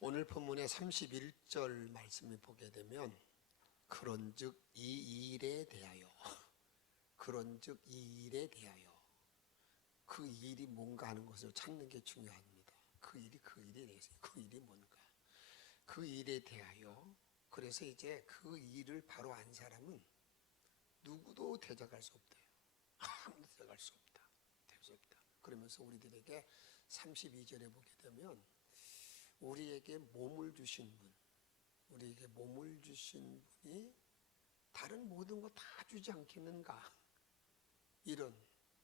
오늘 본문의 31절 말씀을 보게 되면 그런즉 이 일에 대하여 그런즉 이 일에 대하여 그 일이 뭔가 하는 것을 찾는 게 중요합니다. 그 일에 대해서 그 일이 뭔가 그 일에 대하여 그래서 이제 그 일을 바로 안 사람은 누구도 대적할 수 없대요. 아무도 대적할 수 없다. 될 수 없다. 그러면서 우리들에게 32절에 보게 되면 우리에게 몸을 주신 분, 우리에게 몸을 주신 분이 다른 모든 거 다 주지 않겠는가? 이런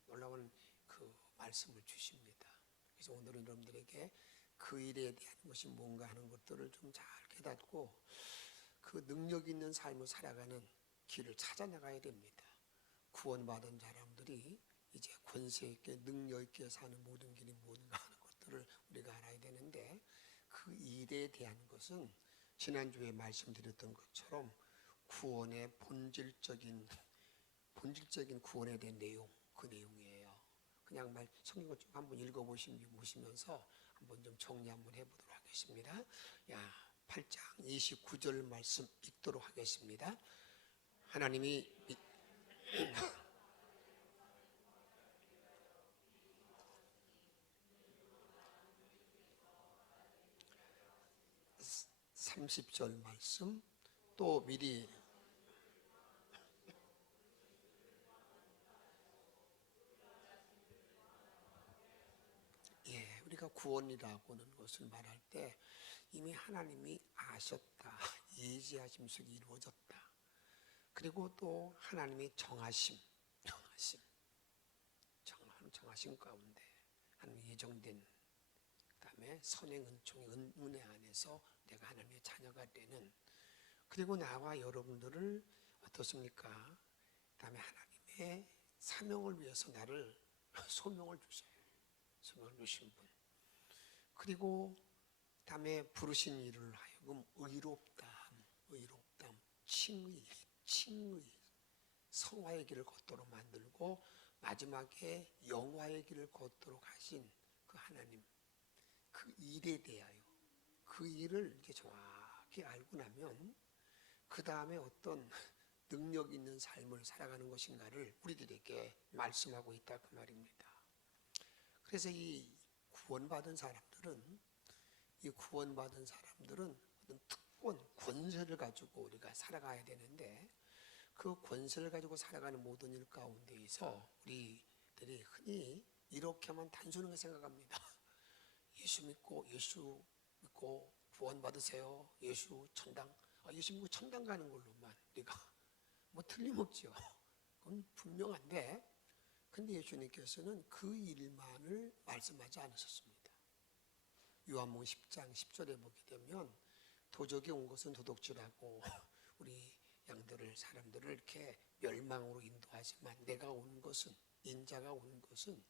놀라운 그 말씀을 주십니다. 그래서 오늘은 여러분들에게 그 일에 대한 것이 뭔가 하는 것들을 좀 잘 깨닫고 그 능력 있는 삶을 살아가는 길을 찾아나가야 됩니다. 구원받은 사람들이 이제 권세 있게 능력 있게 사는 모든 길이 뭔가 하는 것들을 우리가 알아야 되는데 그 일에 대한 것은 지난주에 말씀드렸던 것처럼 구원의 본질적인 구원에 대한 내용, 그 내용이에요. 그냥 성경을 좀 한번 읽어보시면서 한번 좀 정리 한번 해보도록 하겠습니다. 8장 29절 말씀 읽도록 하겠습니다. 하나님이 30절 말씀 또 미리 우리가 구원이라고 하는 것을 말할 때 이미 하나님이 아셨다. 예지하심 속에 이루어졌다. 그리고 또 하나님의 정하심 가운데 하나님의 예정된 그다음에 선행 은총의 은혜 안에서 내가 하나님의 자녀가 되는 그리고 나와 여러분들을 어떻습니까? 그다음에 하나님의 사명을 위해서 나를 소명을 주셔요. 소명을 주신 분. 그리고 다음에 부르신 이를 하여금 의롭담, 칭의, 성화의 길을 걷도록 만들고 마지막에 영화의 길을 걷도록 하신 그 하나님, 그 일에 대하여 그 일을 이렇게 정확히 알고 나면 그 다음에 어떤 능력 있는 삶을 살아가는 것인가를 우리들에게 말씀하고 있다 그 말입니다. 그래서 이 구원받은 사람들은 어떤 특권, 권세를 가지고 우리가 살아가야 되는데 그 권세를 가지고 살아가는 모든 일 가운데에서 우리들이 흔히 이렇게만 단순하게 생각합니다. 예수 믿고 구원 받으세요. 예수 믿고 천당 가는 걸로만 우리가 뭐 틀림없죠. 그건 분명한데 근데 예수님께서는 그 일만을 말씀하지 않으셨습니다. 요한복음 10장 10절에 보게 되면 도적이 온 것은 도둑질하고 우리 사람들을 이렇게 멸망으로 인도하지만 인자가 오는 것은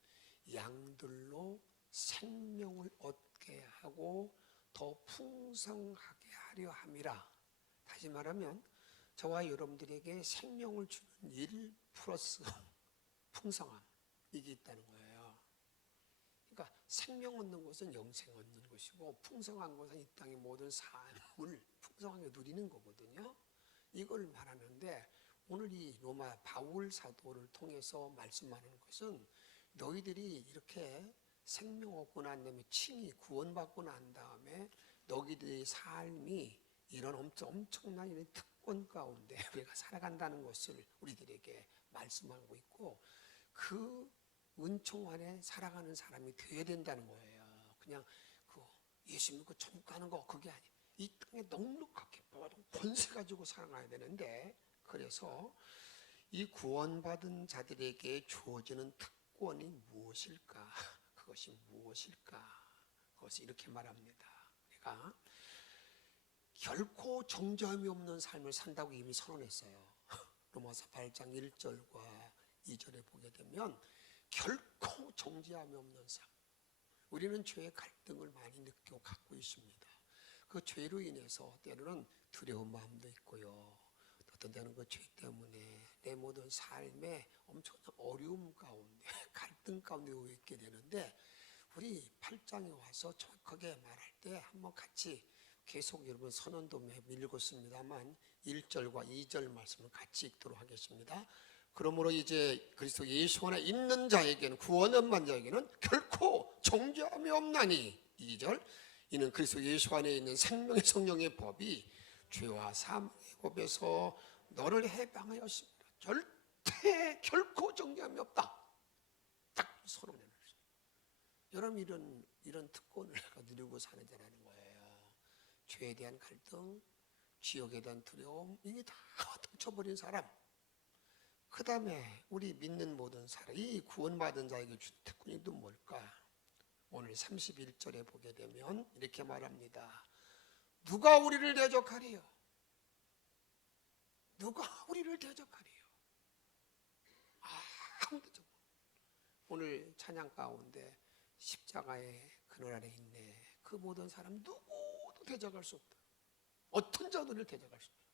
양들로 생명을 얻게 하고 더 풍성하게 하려 함이라. 다시 말하면 저와 여러분들에게 생명을 주는 일 플러스 풍성함 이게 있다는 거예요. 그러니까 생명 얻는 것은 영생 얻는 것이고 풍성한 것은 이 땅의 모든 삶을 풍성하게 누리는 거거든요. 이걸 말하는데 오늘 이 로마 바울 사도를 통해서 말씀하는 것은 너희들이 이렇게 생명 얻고 난 다음에 칭의 구원받고 난 다음에 너희들의 삶이 이런 엄청난 이런 특권 가운데 우리가 살아간다는 것을 우리들에게 말씀하고 있고 그 은총 안에 살아가는 사람이 되어야 된다는 거예요. 그냥 예수 믿고 천국 가는 거 그게 아니에요. 이 땅에 넉넉하게 모든 권세 가지고 살아가야 되는데 그래서 이 구원받은 자들에게 주어지는 특권이 무엇일까? 그것이 무엇일까? 그것이 이렇게 말합니다. 우리가 결코 정죄함이 없는 삶을 산다고 이미 선언했어요. 로마서 8장 1절과 2절에 보게 되면 결코 정죄함이 없는 삶. 우리는 죄의 갈등을 많이 느끼고 갖고 있습니다. 그 죄로 인해서 때로는 두려운 마음도 있고요. 어떤 때는 그 죄 때문에 내 모든 삶에 엄청난 어려움 가운데 갈등 가운데 놓여 있게 되는데 우리 8장에 와서 정확하게 말할 때 한번 같이 계속 여러분 선언도 읽었습니다만 1절과 2절 말씀을 같이 읽도록 하겠습니다. 그러므로 이제 그리스도 예수 안에 있는 자에게는, 구원 얻은 자에게는 결코 정죄함이 없나니, 2절, 이는 그리스도 예수 안에 있는 생명의 성령의 법이 죄와 사망의 법에서 너를 해방하였습니다. 절대 결코 정죄함이 없다. 딱 선언해 놨어요. 여러분 이런 특권을 누리고 사는 자라는 거예요. 죄에 대한 갈등, 지옥에 대한 두려움, 이게 다 덮쳐버린 사람. 그 다음에 우리 믿는 모든 사람, 이 구원받은 자에게 준 특권이 또 뭘까? 오늘 31절에 보게 되면 이렇게 말합니다. 누가 우리를 대적하리요? 누가 우리를 대적하리요? 아무도 좀. 오늘 찬양 가운데 십자가의 그늘 아래 있네. 그 모든 사람 누구도 대적할 수 없다. 어떤 자들을 대적할 수 없다.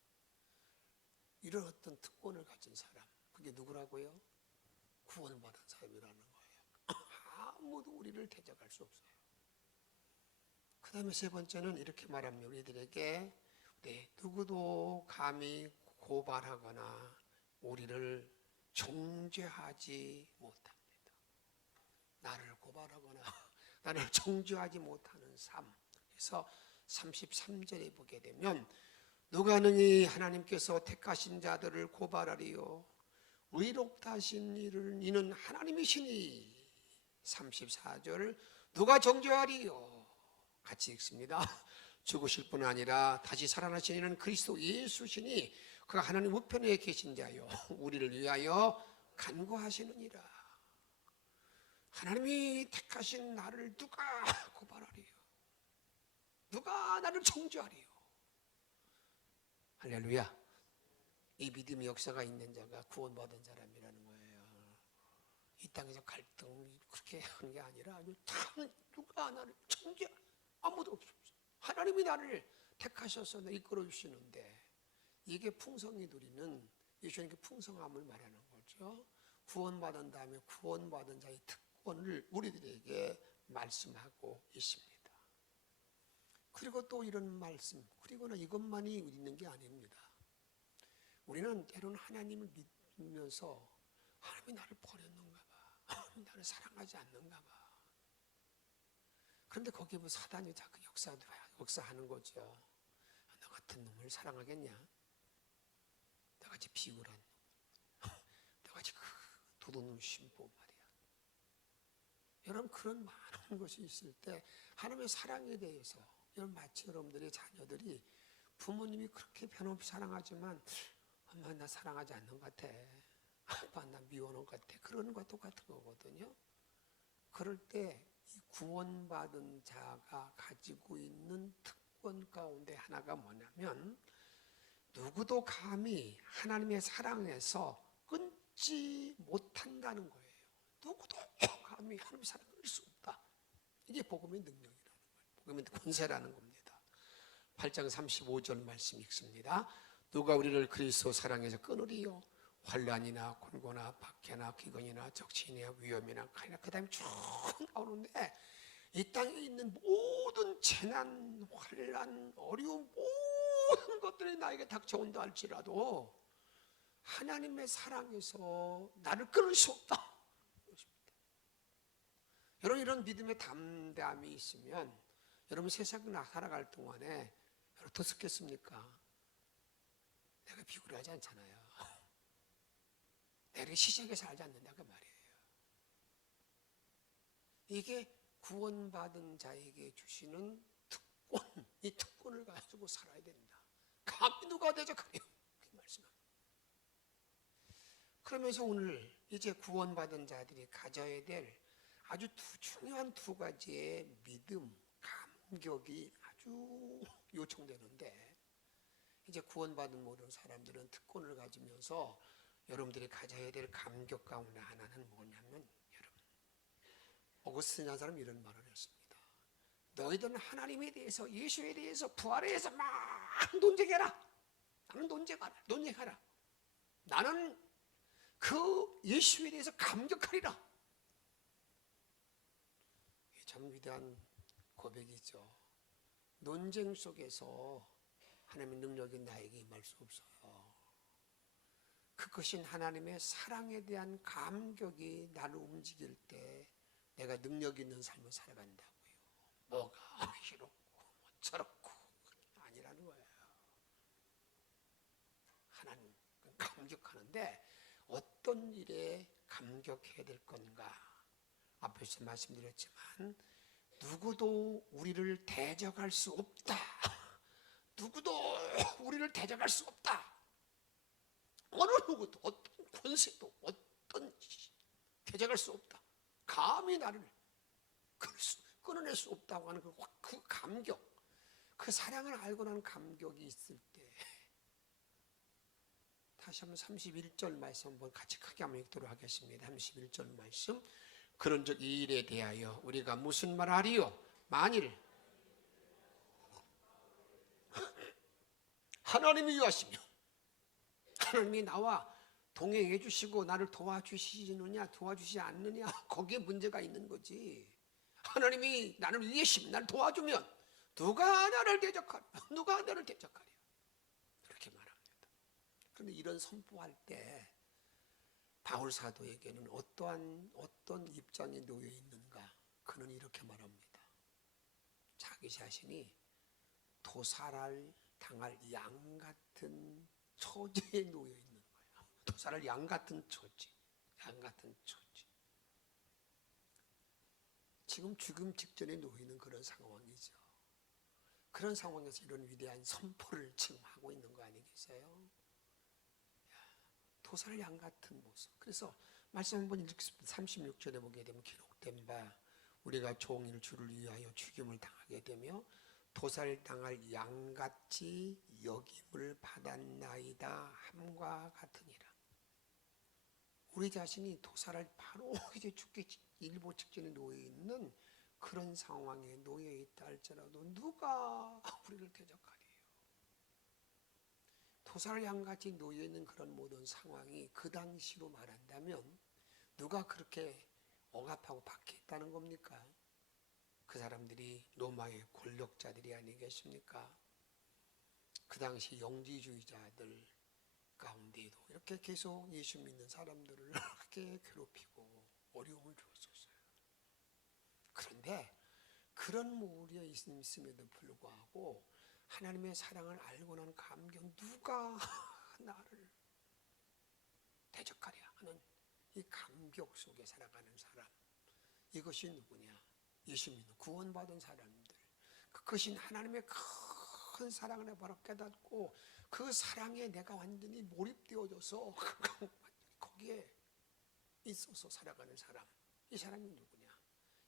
이런 어떤 특권을 가진 사람, 그게 누구라고요? 구원받은 사람이라는 거예요. 아무도 우리를 대적할 수 없어요. 그 다음에 세 번째는 이렇게 말합니다. 우리들에게 누구도 감히 고발하거나 우리를 정죄하지 못합니다. 나를 고발하거나 나를 정죄하지 못하는 삶. 그래서 33절에 보게 되면 누가 능히 하나님께서 택하신 자들을 고발하리요? 의롭다 하신 이를 이는 하나님이시니. 34절, 누가 정죄하리요? 같이 읽습니다. 죽으실 뿐 아니라 다시 살아나신 이는 그리스도 예수시니 그가 하나님 우편에 계신 자요 우리를 위하여 간구하시느니라. 하나님이 택하신 나를 누가 고발하리요? 누가 나를 정죄하리요? 할렐루야. 이 믿음의 역사가 있는 자가 구원받은 사람이라는 거예요. 이 땅에서 갈등 그렇게 하는 게 아니라 아주 참 누가 나를 정죄, 아무도 없습니다. 하나님이 나를 택하셔서 이끌어 주시는데, 이게 풍성히 누리는 예수님의 풍성함을 말하는 거죠. 구원받은 다음에 구원받은 자의 특권을 우리들에게 말씀하고 있습니다. 그리고 또 이런 말씀, 그리고는 이것만이 있는 게 아닙니다. 우리는 때로는 하나님을 믿으면서 하나님이 나를 버렸는가 봐, 하나님이 나를 사랑하지 않는가 봐. 그런데 거기에 사단이 자꾸 역사하는 거죠. 너 같은 놈을 사랑하겠냐? 너같이 비굴한 놈, 너같이 도둑놈 심보 말이야. 여러분, 그런 많은 것이 있을 때 하나님의 사랑에 대해서, 여러분 마치 여러분들의 자녀들이 부모님이 그렇게 변함없이 사랑하지만 엄마 나 사랑하지 않는 것 같아, 아빠 나 미워하는 것 같아, 그런 것과 똑같은 거거든요. 그럴 때 이 구원받은 자가 가지고 있는 특권 가운데 하나가 뭐냐면, 누구도 감히 하나님의 사랑에서 끊지 못한다는 거예요. 누구도 감히 하나님의 사랑을 끊을 수 없다. 이게 복음의 능력이라는 거예요. 복음의 권세라는 겁니다. 8장 35절 말씀 읽습니다. 누가 우리를 그리스도 사랑에서 끊으리요? 환난이나 곤고나 박해나 기근이나 적신이나 위험이나 칼이나, 그 다음에 쭉 나오는데, 이 땅에 있는 모든 재난, 환난, 어려움, 모든 것들이 나에게 닥쳐온다 할지라도 하나님의 사랑에서 나를 끊을 수 없다. 여러분, 이런 믿음의 담대함이 있으면 여러분 세상 살아갈 동안에 어떻겠습니까? 내가 비굴하지 않잖아요. 내가 시시하게 살지 않는다고 말이에요. 이게 구원받은 자에게 주시는 특권, 이 특권을 가지고 살아야 된다. 감히 누가 대적하려? 그 말씀합니다. 그러면서 오늘 이제 구원받은 자들이 가져야 될 아주 중요한 두 가지의 믿음, 감격이 아주 요청되는데, 이제 구원받은 모든 사람들은 특권을 가지면서 여러분들이 가져야 될 감격 가운데 하나는 뭐냐면, 여러분, 어거스틴이라는 사람이 이런 말을 했습니다. 너희들은 하나님에 대해서, 예수에 대해서, 부활에 대해서 막 논쟁해라. 나는 논쟁하라. 나는 그 예수에 대해서 감격하리라. 이게 참 위대한 고백이죠. 논쟁 속에서 하나님의 능력이 나에게 임할 수 없어요. 그것인 하나님의 사랑에 대한 감격이 나를 움직일 때 내가 능력 있는 삶을 살아간다고요. 뭐가 이렇고 저렇고 아니라는 거예요. 하나님 감격하는데 어떤 일에 감격해야 될 건가? 앞에서 말씀드렸지만 누구도 우리를 대적할 수 없다. 누구도 우리를 대적할 수 없다. 어느 누구도 어떤 권세도 어떤 대적할 수 없다. 감히 나를 끊어낼 수 없다고 하는 그 감격, 그 사랑을 알고 나는 감격이 있을 때 다시 한번 31절 말씀 한번 같이 크게 한번 읽도록 하겠습니다. 31절 말씀. 그런즉 이 일에 대하여 우리가 무슨 말하리요? 만일 하나님이 유하시며 하나님이 나와 동행해 주시고 나를 도와주시느냐 도와주시지 않느냐 거기에 문제가 있는 거지. 하나님이 나를 위해심 나를 도와주면 누가 나를 대적하랴? 누가 나를 대적하랴? 그렇게 말합니다. 그런데 이런 선포할 때 바울 사도에게는 어떤 입장에 놓여 있는가? 그는 이렇게 말합니다. 자기 자신이 도살을 당할 양 같은 처지에 놓여 있는 거예요. 도살을 양 같은 처지, 양 같은 처지. 지금 죽음 직전에 놓여 있는 그런 상황이죠. 그런 상황에서 이런 위대한 선포를 지금 하고 있는 거 아니겠어요? 도살 양 같은 모습. 그래서 말씀 한번 읽겠습니다. 36절에 보게 되면 기록된 바 우리가 종일 주를 위하여 죽임을 당하게 되며 도살 당할 양같이 여김을 받았나이다 함과 같으니라. 우리 자신이 도살을 바로 이제 죽기 일보 직전에 놓여 있는 그런 상황에 놓여 있다 할지라도 누가 우리를 대적하리요? 도살 양같이 놓여 있는 그런 모든 상황이 그 당시로 말한다면 누가 그렇게 억압하고 박해했다는 겁니까? 그 사람들이 로마의 권력자들이 아니겠습니까? 그 당시 영지주의자들 가운데에도 이렇게 계속 예수 믿는 사람들을 그렇게 괴롭히고 어려움을 주었었어요. 그런데 그런 무리에 있음에도 불구하고 하나님의 사랑을 알고 난 감격, 누가 나를 대적하랴 하는 이 감격 속에 살아가는 사람, 이것이 누구냐? 예수 믿는 구원받은 사람들, 그것이 하나님의 큰 사랑을 바로 깨닫고 그 사랑에 내가 완전히 몰입되어져서 거기에 있어서 살아가는 사람, 이 사람이 누구냐?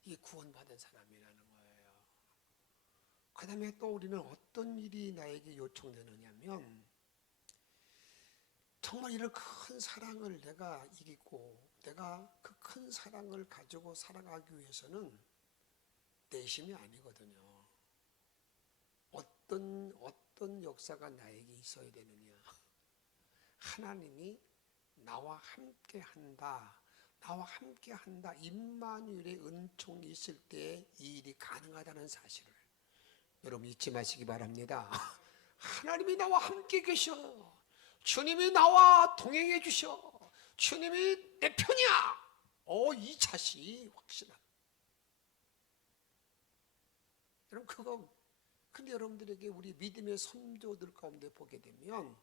이 구원받은 사람이라는 거예요. 그 다음에 또 우리는 어떤 일이 나에게 요청되느냐면 정말 이런 큰 사랑을 내가 이기고 내가 그 큰 사랑을 가지고 살아가기 위해서는 내심이 아니거든요. 어떤 역사가 나에게 있어야 되느냐? 하나님이 나와 함께 한다. 나와 함께 한다. 임마누엘의 은총이 있을 때 이 일이 가능하다는 사실을 여러분 잊지 마시기 바랍니다. 하나님이 나와 함께 계셔. 주님이 나와 동행해 주셔. 주님이 내 편이야. 이 자신이 확실한. 여러분 근데 여러분들에게 우리 믿음의 선조들 가운데 보게 되면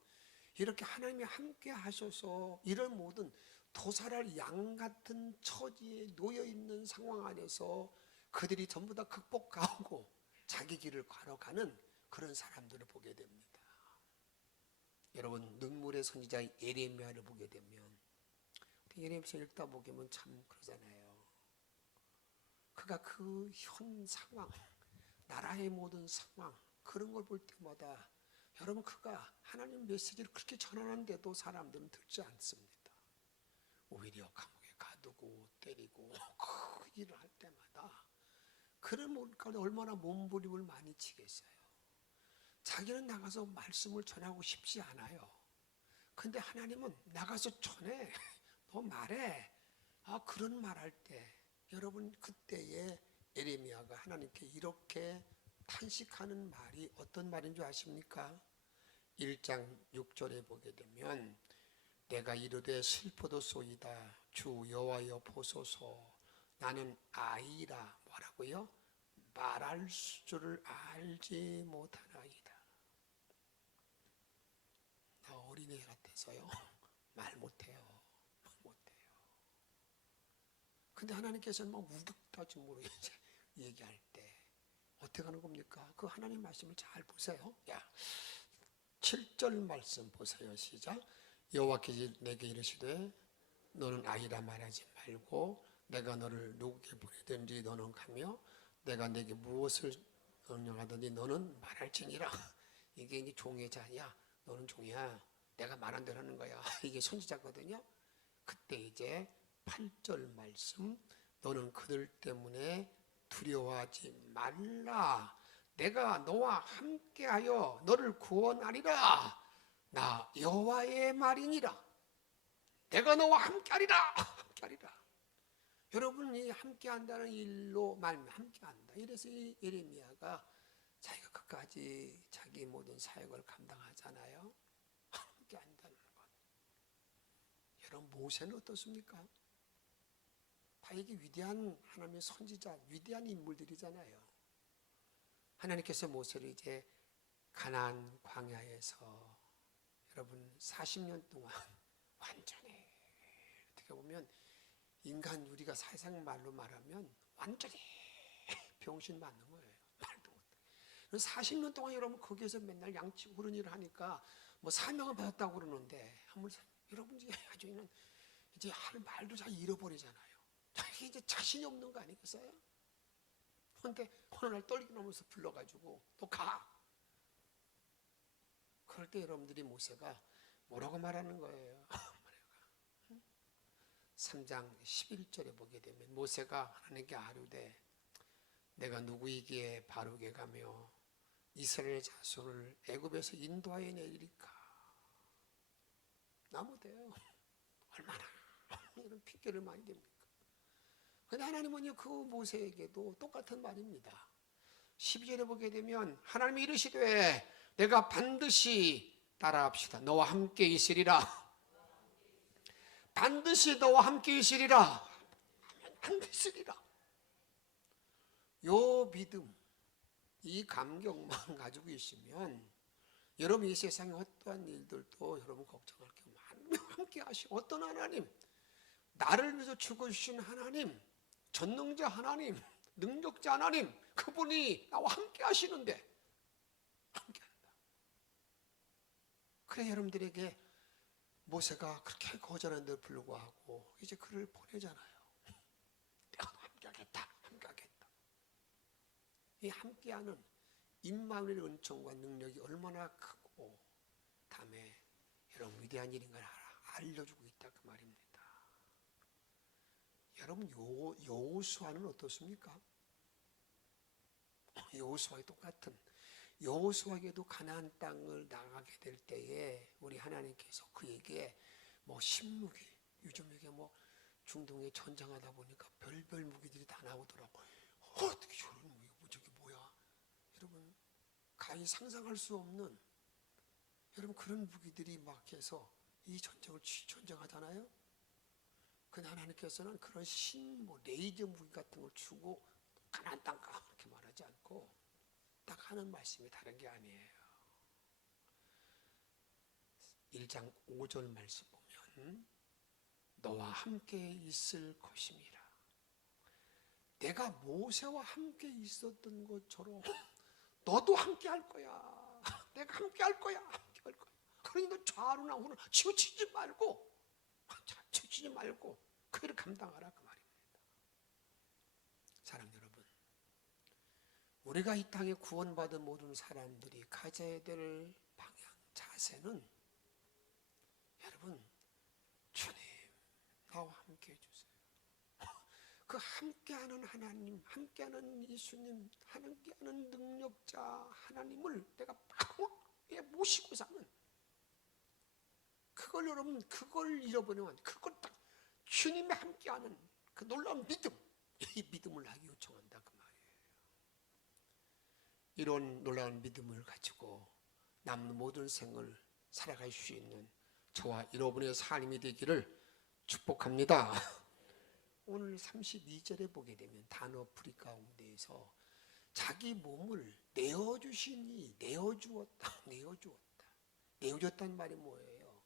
이렇게 하나님이 함께 하셔서 이런 모든 도살할 양 같은 처지에 놓여 있는 상황 안에서 그들이 전부 다 극복하고 자기 길을 걸어가는 그런 사람들을 보게 됩니다. 여러분 눈물의 선지자 예레미야를 보게 되면 예레미야서 읽다 보면 참 그러잖아요. 그가 그 현 상황, 나라의 모든 상황 그런 걸 볼 때마다 여러분 그가 하나님 메시지를 그렇게 전하는데도 사람들은 듣지 않습니다. 오히려 감옥에 가두고 때리고 그 일을 할 때마다 그런 가운데 얼마나 몸부림을 많이 치겠어요. 자기는 나가서 말씀을 전하고 싶지 않아요. 근데 하나님은 나가서 전해. 너 말해. 그런 말할 때 여러분 그때에 예레미야가 하나님께 이렇게 탄식하는 말이 어떤 말인 줄 아십니까? 1장 6절에 보게 되면 내가 이르되 슬퍼도소이다 주 여호와여 보소서 나는 아이라 뭐라고요? 말할 줄을 알지 못하나이다. 나 어린애 같아서요 말 못해요. 근데 하나님께서는 막 우격다짐으로 이제 얘기할 때 어떻게 하는 겁니까? 그 하나님 말씀을 잘 보세요. 7절 말씀 보세요. 시작. 여호와께서 내게 이르시되 너는 아이라 말하지 말고 내가 너를 누구에게 보내든지 너는 가며 내가 내게 무엇을 명령하든지 너는 말할지니라. 이게 이제 종의 자야. 너는 종이야. 내가 말한 대로 하는 거야. 이게 선지자거든요. 그때 이제 8절 말씀 너는 그들 때문에 두려워하지 말라. 내가 너와 함께하여 너를 구원하리라. 나 여호와의 말이니라. 내가 너와 함께하리라. 함께하리라. 여러분이 함께한다는 일로 말면 함께한다. 이래서 이 예레미야가 자기가 끝까지 자기 모든 사역을 감당하잖아요. 함께한다는 것. 여러분 모세는 어떻습니까? 다 이게 위대한 하나님의 선지자, 위대한 인물들이잖아요. 하나님께서 모세를 이제 가나안 광야에서 여러분 40년 동안 완전히 어떻게 보면 인간 우리가 사상 말로 말하면 완전히 병신 맞는 거예요. 말도 못해. 40년 동안 여러분 거기에서 맨날 양치고 그런 일을 하니까 뭐 사명을 받았다고 그러는데 여러분 나중에는 이제 할 말도 잘 잃어버리잖아요. 자기 이제 자신이 없는 거 아니겠어요? 그런데 어느 날 떨기나면서 불러가지고 또 가. 그럴 때 여러분들이 모세가 뭐라고 말하는 거예요? 3장 11절에 보게 되면 모세가 하나님께 아뢰되 내가 누구이기에 바르게 가며 이스라엘 자손을 애굽에서 인도하여 내리리까. 나 못해요. 얼마나 이런 핑계를 많이 댑니까? 그런데 하나님은요 그 모세에게도 똑같은 말입니다. 12절에 보게 되면 하나님이 이르시되 내가 반드시 따라합시다. 너와 함께 있으리라. 반드시 너와 함께 있으리라. 함께 있으리라. 요 믿음, 이 감격만 가지고 있으면 여러분 이 세상에 어떠한 일들도 여러분 걱정할 게 많으면 함께 하시고 어떤 하나님? 나를 위해서 죽어주신 하나님, 전능자 하나님, 능력자 하나님, 그분이 나와 함께 하시는데 함께한다. 그래 여러분들에게 모세가 그렇게 거절한데도 불구하고 이제 그를 보내잖아요. 내가 함께하겠다, 함께하겠다. 이 함께하는 임마누엘의 은총과 능력이 얼마나 크고 다음에 여러분 위대한 일인 걸 알려주고 있다 그 말입니다. 여러분 여호수아는 어떻습니까? 여호수아와 똑같은 여호수아에게도 가나안 땅을 나가게 될 때에 우리 하나님께서 그에게 뭐 신무기 요즘에 뭐 중동에 전쟁하다 보니까 별별 무기들이 다 나오더라고요. 어떻게 저런 무기 저게 뭐야? 여러분 가히 상상할 수 없는 여러분 그런 무기들이 막 해서 이 전쟁하잖아요. 근데 하나님께서는 그런 뭐 레이저 무기 같은 걸 주고 가나안 땅 가 그렇게 말하지 않고 딱 하는 말씀이 다른 게 아니에요. 1장 5절 말씀 보면 너와 함께 있을 것임이라. 내가 모세와 함께 있었던 것처럼 너도 함께 할 거야. 내가 함께 할 거야. 함께 할 거야. 그러니 너 좌우나 우나 치우치지 말고 그 일을 감당하라 그 말입니다. 사랑하는 여러분, 우리가 이 땅에 구원받은 모든 사람들이 가져야 될 방향, 자세는 여러분 주님 나와 함께 해주세요. 그 함께하는 하나님, 함께하는 예수님, 함께하는 능력자 하나님을 내가 바로 모시고 사는 그걸 여러분 그걸 잃어버리면 그걸 딱 주님이 함께하는 그 놀라운 믿음, 이 믿음을 하기 요청한다 그 말이에요. 이런 놀라운 믿음을 가지고 남는 모든 생을 살아갈 수 있는 저와 여러분의 삶이 되기를 축복합니다. 오늘 32절에 보게 되면 단어 풀이 가운데에서 자기 몸을 내어주시니 내어주었다. 내어줬다는 말이 뭐예요?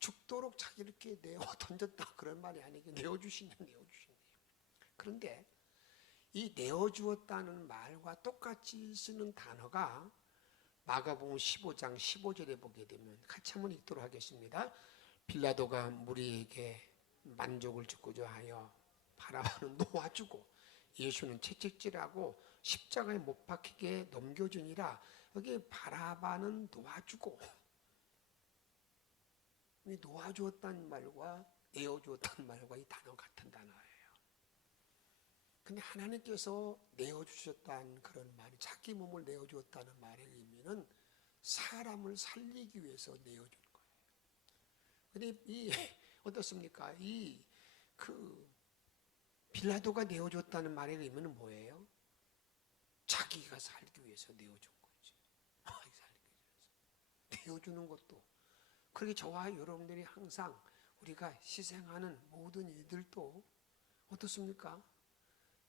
죽도록 자기를 이렇게 내어 던졌다 그런 말이 아니고 내어주시니. 그런데 이 내어주었다는 말과 똑같이 쓰는 단어가 마가복음 15장 15절에 보게 되면 같이 한번 읽도록 하겠습니다. 빌라도가 무리에게 만족을 짓고자 하여 바라바는 놓아주고 예수는 채찍질하고 십자가에 못 박히게 넘겨주니라. 여기 바라바는 놓아주고, 놓아주었다는 말과 내어주었다는 말과 이 단어 같은 단어예요. 근데 하나님께서 내어주셨다는 그런 말이, 자기 몸을 내어주었다는 말의 의미는 사람을 살리기 위해서 내어준 거예요. 근데 어떻습니까? 빌라도가 내어줬다는 말의 의미는 뭐예요? 자기가 살기 위해서 내어준 거지. 내어주는 것도. 그렇게 저와 여러분들이 항상 우리가 희생하는 모든 일들도 어떻습니까?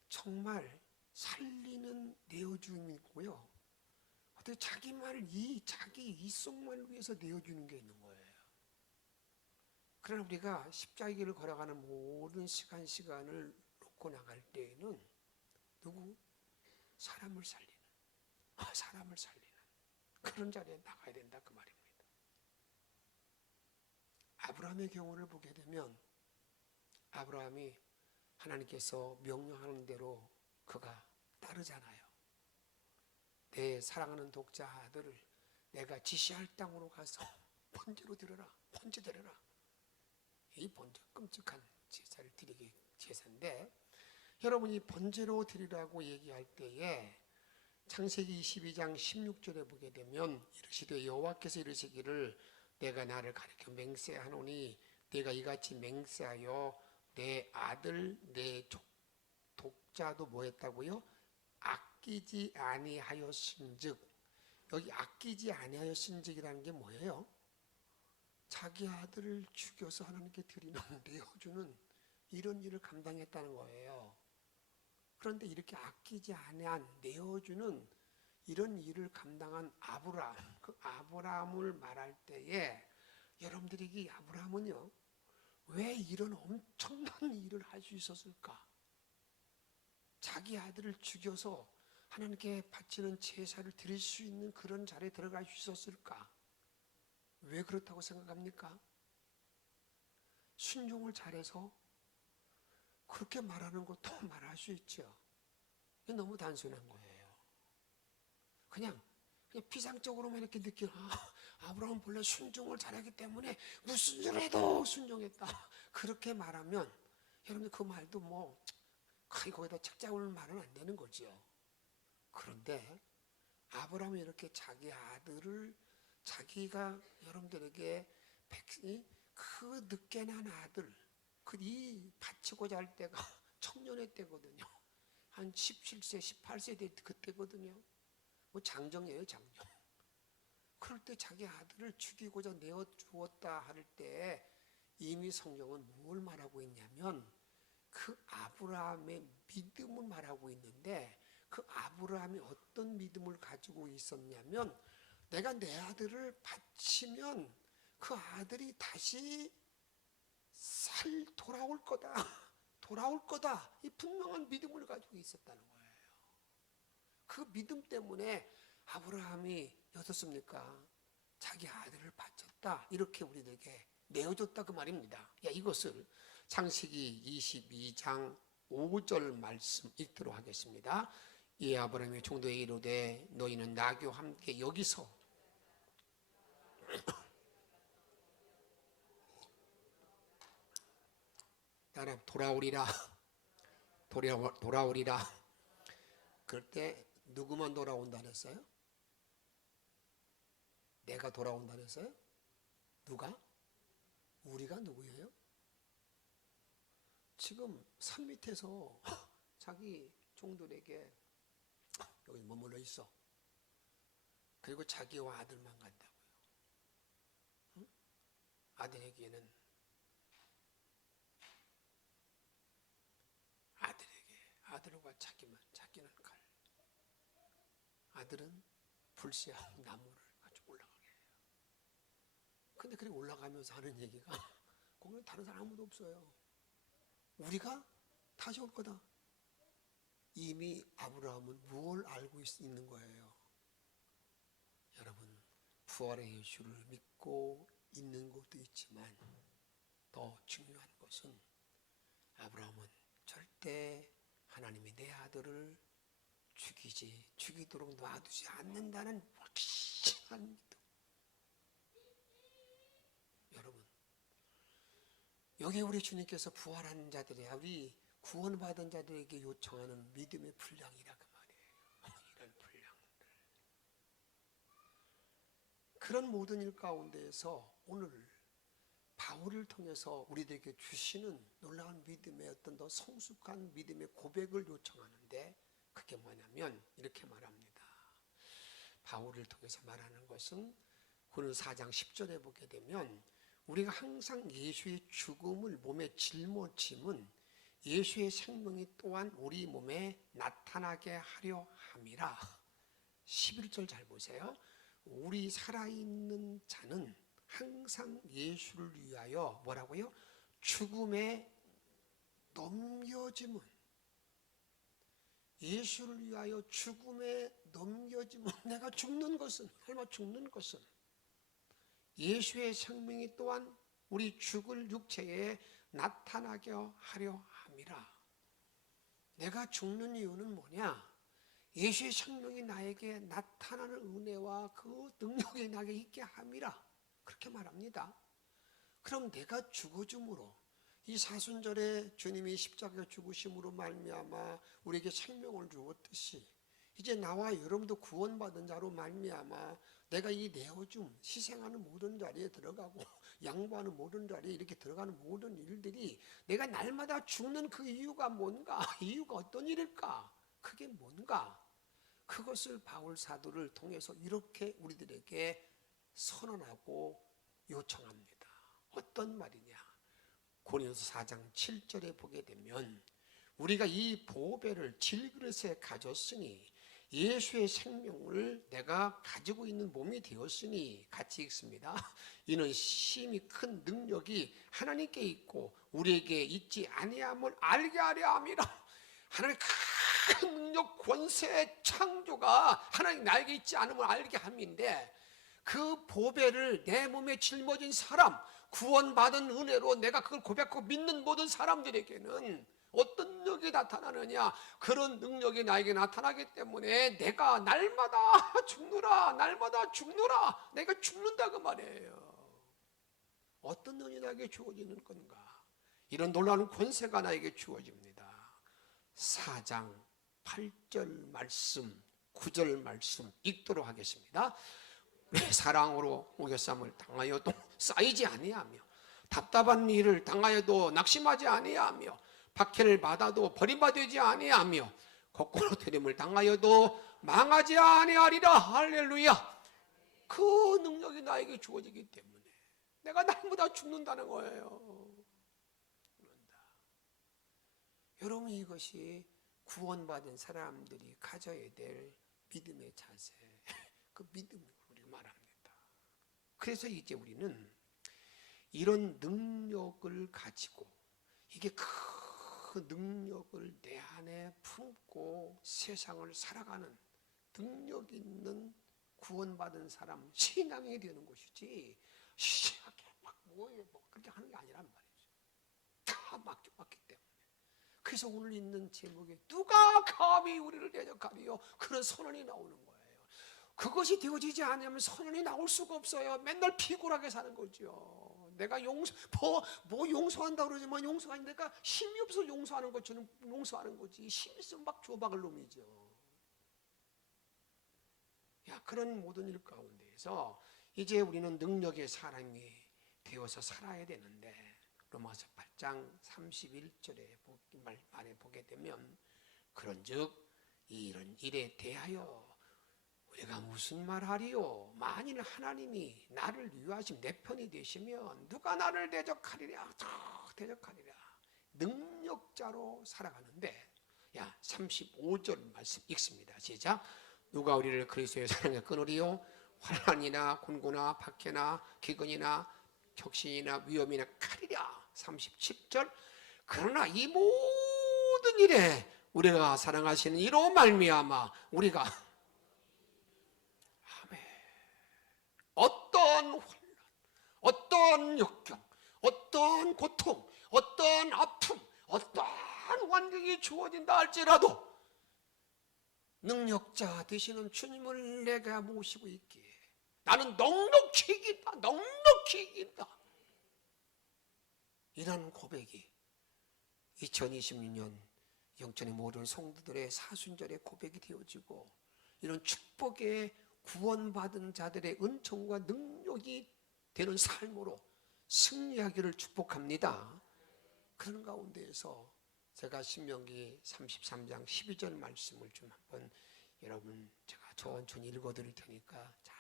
정말 살리는 내어줌이고요. 어떻게 자기만을 자기 이성만을 위해서 내어주는 게 있는 거예요. 그러나 우리가 십자가를 걸어가는 모든 시간을 놓고 나갈 때에는 사람을 살리는 그런 자리에 나가야 된다 그 말입니다. 아브라함의 경우를 보게 되면 아브라함이 하나님께서 명령하는 대로 그가 따르잖아요. 내 사랑하는 독자 아들을 내가 지시할 땅으로 가서 번제로 드려라. 이 번제 끔찍한 제사를 드리기 제사인데, 여러분이 번제로 드리라고 얘기할 때에 창세기 22장 16절에 보게 되면 이르시되 여호와께서 이르시기를 내가 나를 가리켜 맹세하노니 내가 이같이 맹세하여 내 아들 내 독자도 뭐 했다고요? 아끼지 아니하였은즉, 여기 아끼지 아니하였은즉이라는 게 뭐예요? 자기 아들을 죽여서 하나님께 드리는, 내어주는 이런 일을 감당했다는 거예요. 그런데 이렇게 아끼지 아니한, 내어주는 이런 일을 감당한 아브라함, 그 아브라함을 말할 때에 여러분들이 이 아브라함은요, 왜 이런 엄청난 일을 할 수 있었을까? 자기 아들을 죽여서 하나님께 바치는 제사를 드릴 수 있는 그런 자리에 들어갈 수 있었을까? 왜 그렇다고 생각합니까? 순종을 잘해서 그렇게 말하는 것도 말할 수 있죠. 이게 너무 단순한 거예요. 그냥 피상적으로만 이렇게 느끼는, 아브라함은 본래 순종을 잘하기 때문에 무슨 일을 해도 순종했다. 그렇게 말하면 여러분들 그 말도 거기다 책잡을 말은 안 되는 거죠. 그런데 아브라함이 이렇게 자기 아들을, 자기가 여러분들에게 그 늦게 난 아들, 이 바치고자 할 때가 청년의 때거든요. 한 17세, 18세 될 그때거든요. 장정이에요, 장정. 그럴 때 자기 아들을 죽이고자 내어 주었다 할 때 이미 성경은 뭘 말하고 있냐면 그 아브라함의 믿음을 말하고 있는데, 그 아브라함이 어떤 믿음을 가지고 있었냐면, 내가 내 아들을 바치면 그 아들이 다시 돌아올 거다. 이 분명한 믿음을 가지고 있었다는 거예요. 그 믿음 때문에 아브라함이 어떻습니까? 자기 아들을 바쳤다. 이렇게 우리들에게 내어줬다 그 말입니다. 이것을 창세기 22장 5절 말씀 읽도록 하겠습니다. 이 아브라함의 종도에 이르되 너희는 나귀와 함께 여기서 나라 돌아오리라. 그럴 때 누구만 돌아온다 그랬어요? 내가 돌아온다 그랬어요? 누가? 우리가 누구예요? 지금 산 밑에서 자기 종들에게 여기 머물러 있어. 그리고 자기와 아들만 간다고요. 응? 아들에게는 아들과 자기는 갈. 아들은 불씨하고 나무를 가지고 올라가게 해요. 근데 그렇게 올라가면서 하는 얘기가 거기는 다른 사람 아무도 없어요. 우리가 다시 올 거다. 이미 아브라함은 무엇을 알고 있는 거예요? 여러분, 부활의 예수를 믿고 있는 것도 있지만 더 중요한 것은 아브라함은 절대 하나님이 내 아들을 죽이도록 놔두지 않는다는 확실한 믿음. 여러분, 여기 우리 주님께서 부활한 자들이 우리 구원받은 자들에게 요청하는 믿음의 분량이라 그 말이에요. 이런 분량들. 그런 모든 일 가운데에서 오늘 바울을 통해서 우리들에게 주시는 놀라운 믿음의 어떤 더 성숙한 믿음의 고백을 요청하는데 그게 뭐냐면 이렇게 말합니다. 바울을 통해서 말하는 것은 고린도서 4장 10절에 보게 되면 우리가 항상 예수의 죽음을 몸에 짊어짐은 예수의 생명이 또한 우리 몸에 나타나게 하려 함이라. 11절 잘 보세요. 우리 살아있는 자는 항상 예수를 위하여 뭐라고요? 죽음에 넘겨짐은, 예수를 위하여 죽음에 넘겨짐은, 내가 죽는 것은, 얼마 죽는 것은 예수의 생명이 또한 우리 죽을 육체에 나타나게 하려 함이라. 내가 죽는 이유는 뭐냐? 예수의 생명이 나에게 나타나는 은혜와 그 능력이 나에게 있게 함이라. 그렇게 말합니다. 그럼 내가 죽어줌으로, 이 사순절에 주님이 십자가 죽으심으로 말미암아 우리에게 생명을 주었듯이 이제 나와 여러분도 구원받은 자로 말미암아 내가 이 내어줌, 희생하는 모든 자리에 들어가고 양보하는 모든 자리에 이렇게 들어가는 모든 일들이 내가 날마다 죽는 그 이유가 뭔가? 이유가 어떤 일일까? 그게 뭔가? 그것을 바울 사도를 통해서 이렇게 우리들에게 선언하고 요청합니다. 어떤 말이냐? 고린도서 4장 7절에 보게 되면 우리가 이 보배를 질그릇에 가졌으니 예수의 생명을 내가 가지고 있는 몸이 되었으니, 같이 읽습니다. 이는 심히 큰 능력이 하나님께 있고 우리에게 있지 아니함을 알게 하려 함이라. 하나님의 큰 능력, 권세, 창조가 하나님 나에게 있지 않음을 알게 함인데, 그 보배를 내 몸에 짊어진 사람, 구원받은 은혜로 내가 그걸 고백하고 믿는 모든 사람들에게는 어떤 능력이 나타나느냐? 그런 능력이 나에게 나타나기 때문에 내가 날마다 죽노라, 날마다 죽노라, 내가 죽는다 그 말이에요. 어떤 능력이 나에게 주어지는 건가? 이런 놀라운 권세가 나에게 주어집니다. 4장 8절 말씀, 9절 말씀 읽도록 하겠습니다. 사랑으로 목욕삼을 당하여도 쌓이지 아니하며, 답답한 일을 당하여도 낙심하지 아니하며, 박해를 받아도 버림받지 아니하며, 거꾸로 되림을 당하여도 망하지 아니하리라. 할렐루야. 그 능력이 나에게 주어지기 때문에 내가 날마다 죽는다는 거예요. 여러분, 이것이 구원받은 사람들이 가져야 될 믿음의 자세, 그 믿음을 우리가 말합니다. 그래서 이제 우리는 이런 능력을 가지고, 이게 그 능력을 내 안에 품고 세상을 살아가는 능력 있는 구원받은 사람, 신앙이 되는 것이지 시하게 막 뭐에 뭐 그렇게 하는 게 아니란 말이죠. 다 맡겨봤기 때문에. 그래서 오늘 있는 제목에 누가 감히 우리를 대적하리요, 그런 선언이 나오는 거예요. 그것이 되어지지 않으면 선언이 나올 수가 없어요. 맨날 피곤하게 사는 거죠. 내가 뭐 용서한다고 그러지만 용서가 아니라 내가 힘이 없어 용서하는 것처럼 용서하는 거지, 힘이 있으면 막 줘박을 놈이죠. 그런 모든 일 가운데에서 이제 우리는 능력의 사람이 되어서 살아야 되는데, 로마서 8장 31절에 말에 보게 되면, 그런즉 이런 일에 대하여 우리가 무슨 말 하리요? 만일 하나님이 나를 위하시면 내 편이 되시면 누가 나를 대적하리랴? 대적하리랴. 능력자로 살아가는데, 35절 말씀 읽습니다. 시작. 누가 우리를 그리스도의 사랑에 끊으리요? 환난이나 곤고나 박해나 기근이나 격신이나 위험이나 칼이랴. 37절. 그러나 이 모든 일에 우리가 사랑하시는 이로 말미암아 우리가 어떤 혼란, 어떤 역경, 어떤 고통, 어떤 아픔, 어떤 환경이 주어진다 할지라도 능력자 되시는 주님을 내가 모시고 있기에 나는 넉넉히 이긴다, 넉넉히 이긴다. 이런 고백이 2026년 영천의 모든 성도들의 사순절의 고백이 되어지고, 이런 축복의 구원받은 자들의 은총과 능력이 되는 삶으로 승리하기를 축복합니다. 그런 가운데에서 제가 신명기 33장 12절 말씀을 좀 한번 여러분 제가 천천히 읽어드릴 테니까 잘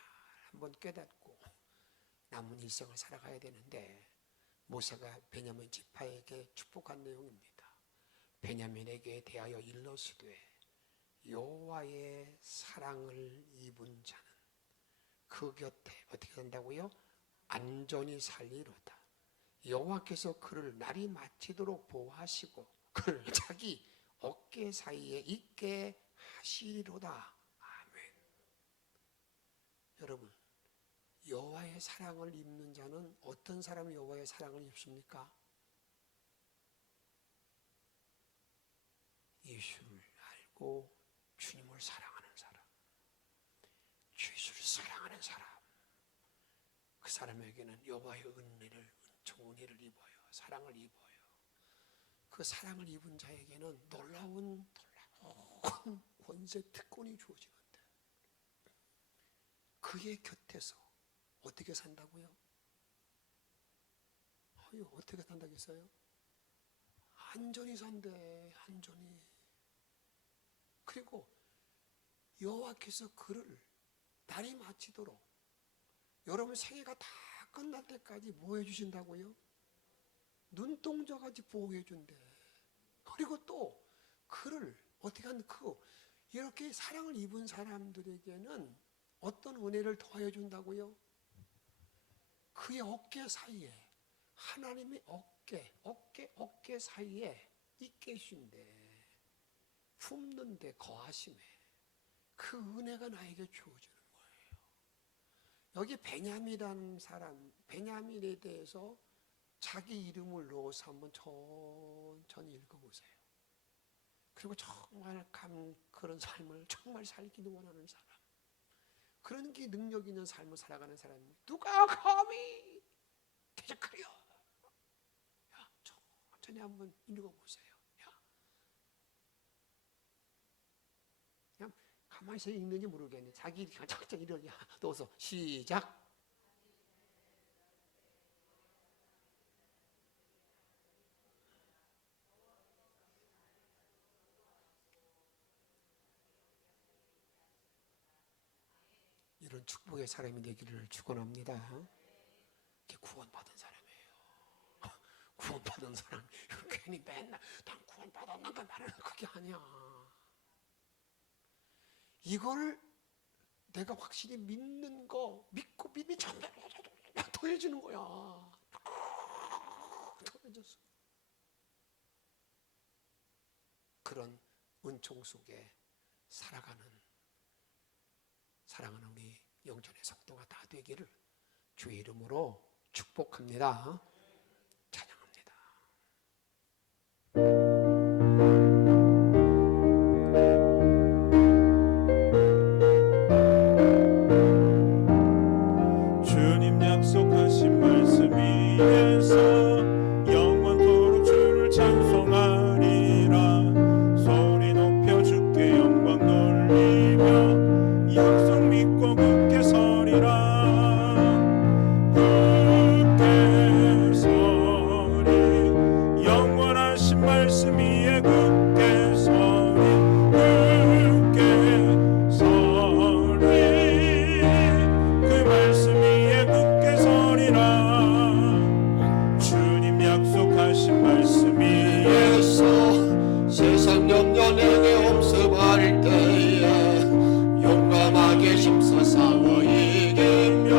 한번 깨닫고 남은 일생을 살아가야 되는데, 모세가 베냐민 지파에게 축복한 내용입니다. 베냐민에게 대하여 일러스되 여호와의 사랑을 입은 자는 그 곁에 어떻게 된다고요? 안전히 살리로다. 여호와께서 그를 날이 마치도록 보호하시고 그를 자기 어깨 사이에 있게 하시리로다. 아멘. 여러분, 여호와의 사랑을 입는 자는 어떤 사람이 여호와의 사랑을 입습니까? 예수를 알고 주님을 사랑하는 사람, 예수를 사랑하는 사람, 그 사람에게는 여호와의 은혜를, 은혜를 입어요. 사랑을 입어요. 그 사랑을 입은 자에게는 놀라운 권세, 특권이 주어지는데, 그의 곁에서 어떻게 산다고요? 어떻게 산다고 했어요? 안전히 산대, 안전히. 그리고 여호와께서 그를 날이 마치도록, 여러분 생애가 다 끝날 때까지 뭐 해주신다고요? 눈동자까지 보호해 준대. 그리고 또 그를 어떻게 하는, 이렇게 사랑을 입은 사람들에게는 어떤 은혜를 더해 준다고요? 그의 어깨 사이에, 하나님의 어깨 사이에 있게 해준대. 품는데 거하심에 그 은혜가 나에게 주어지는 거예요. 여기 베냐민이라는 사람, 베냐민에 대해서 자기 이름을 넣어서 한번 천천히 읽어보세요. 그리고 정말 그런 삶을 정말 살기를 원하는 사람, 그런 게 능력 있는 삶을 살아가는 사람, 누가 감히 대적하려? 천천히 한번 읽어보세요. 그냥 가만히 있어 읽는지 모르겠네. 자기 그냥 착착 이러냐 넣어서 시작. 이런 축복의 사람이 되기를 축원합니다. 이게 구원받은 사람이에요. 구원받은 사람, 괜히 맨날 난 구원받았는가 말하는 그게 아니야. 이걸 내가 확실히 믿는 거, 믿고 믿음이 전부 더해지는 거야. 더해졌어. 그런 은총 속에 살아가는, 사랑하는 우리 영전의 성도가 다 되기를 주의 이름으로 축복합니다. 찬양합니다. 주님 약속하신 말씀 위에서 영원토록 주를 찬송하리라. 소리 높여 주께 영광 돌리며 약속 믿고 굳게 서리라. 굳게 서리, 영원하신 말씀 위에 굳게 서리, 굳게 서리. 싸워 이기며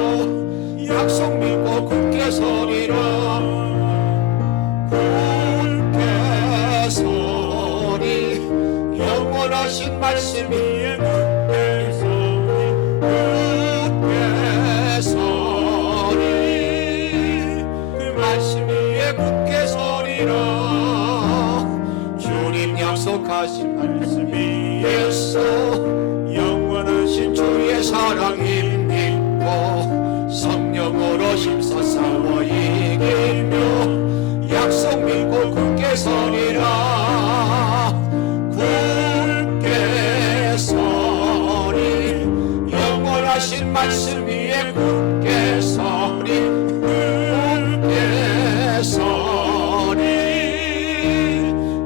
약속 믿고 굳게 서리라. 굳게 서리 영원하신 말씀이 위에 굳게 서리 굳게 서리 그 말씀 위에 굳게 서리라. 주님 약속하신 말씀 위에서 영원하신 주의 사랑 힘입고 성령으로 힘써 싸워 이기며 약속 믿고 굳게 서리라. 굳게 서리 영원하신 말씀 위에 굳게 서리 굳게 서리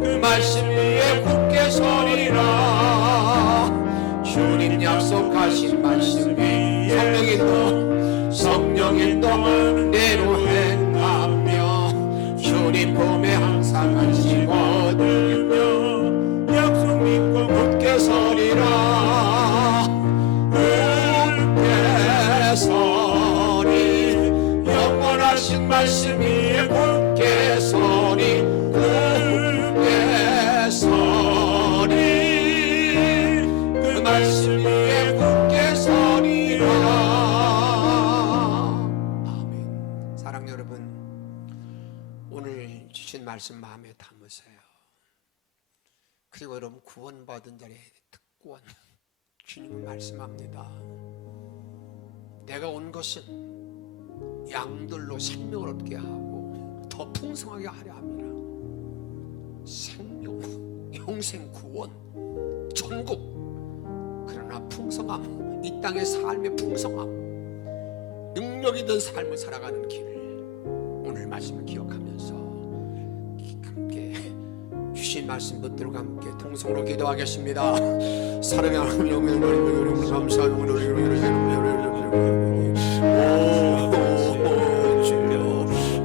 그 말씀 위에 굳게 서리라. 주님 약속하신 말씀 위 성령인도 내로 행하며 주님 품에 항상 안식 얻으며 약속 믿고 굳게 서리라. 굳게 서리 영원하신 말씀 위에 굳게 서리 굳게 서리 그 말씀 위에 굳게 서리라. 아멘. 사랑 여러분, 오늘 주신 말씀 마음에 담으세요. 그리고 여러분 구원받은 자의 특권 주님은 말씀합니다. 내가 온 것은 양들로 생명을 얻게 하고 더 풍성하게 하려 함이라. 생명, 영생, 구원, 천국. 그러나 풍성함, 이 땅의 삶의 풍성함, 능력 있는 삶을 살아가는 길을 오늘 말씀을 기억하면서 함께 주신 말씀 붙들고 함께 통성으로 기도하겠습니다. 사랑하는 여러분 감사합니다.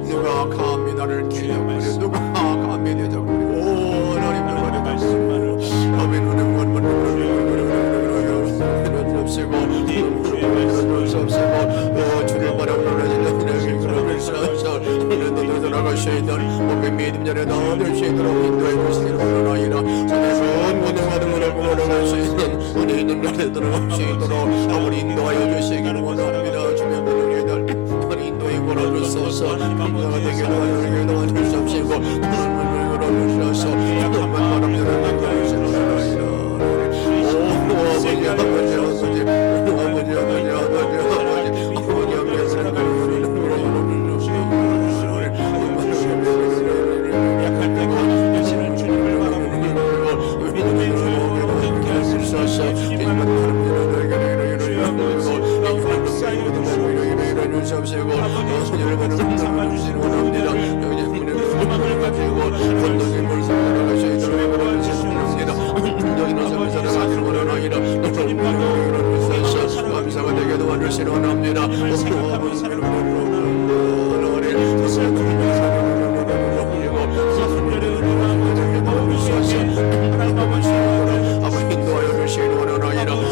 누가 감히 나를 기억하려 누가 감히 내 잡으려 오 하나님 나를 말씀하려 아멘. 오늘 없애고 주를 바라보는 돌아가시던 몸의 믿음 자를 다 될 수 있도록 인도해 주시기를 원하이라. 전에선 모든 것을 걸어갈 수 있는 은혜 있는 날에 들어갈 수 있도록 아무리 인도하여 주시기를 원합니다. 주님 우리 인도에 걸어주소서. 인도가 되게 도와주시고 수 없이고 하나님을 걸어주셔서 약한 바람대로 걸어주시기를 원하이라. 감사가 되게 도와주시는 원합니다.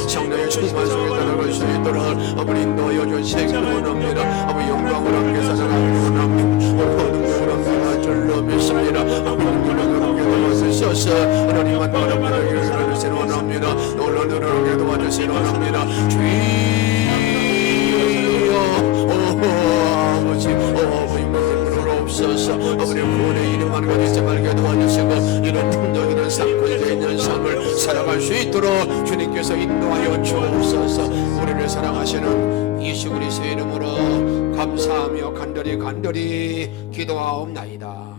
성령의 충만 속에 살아갈 수 있도록 아버지 인도하여 주시기를 원합니다. 아버지 영광을 함께 살아가기를 원합니다. 모든 것을 함께 줄로 믿습니다. 아버지 함께 도와주셔서 하나님만 바라보기를 주시는 원합니다. 놀라도록 함께 도와주시는 원합니다. 아버지 없어서 아버지 구원의 이름 한 가지 잊지 말게 도와주시고 이런 풍족이는 삶과 있는 삶을 살아갈 수 있도록 주님께서 인도하여 주옵소서. 우리를 사랑하시는 예수 그리스도의 이름으로 감사하며 간절히 기도하옵나이다.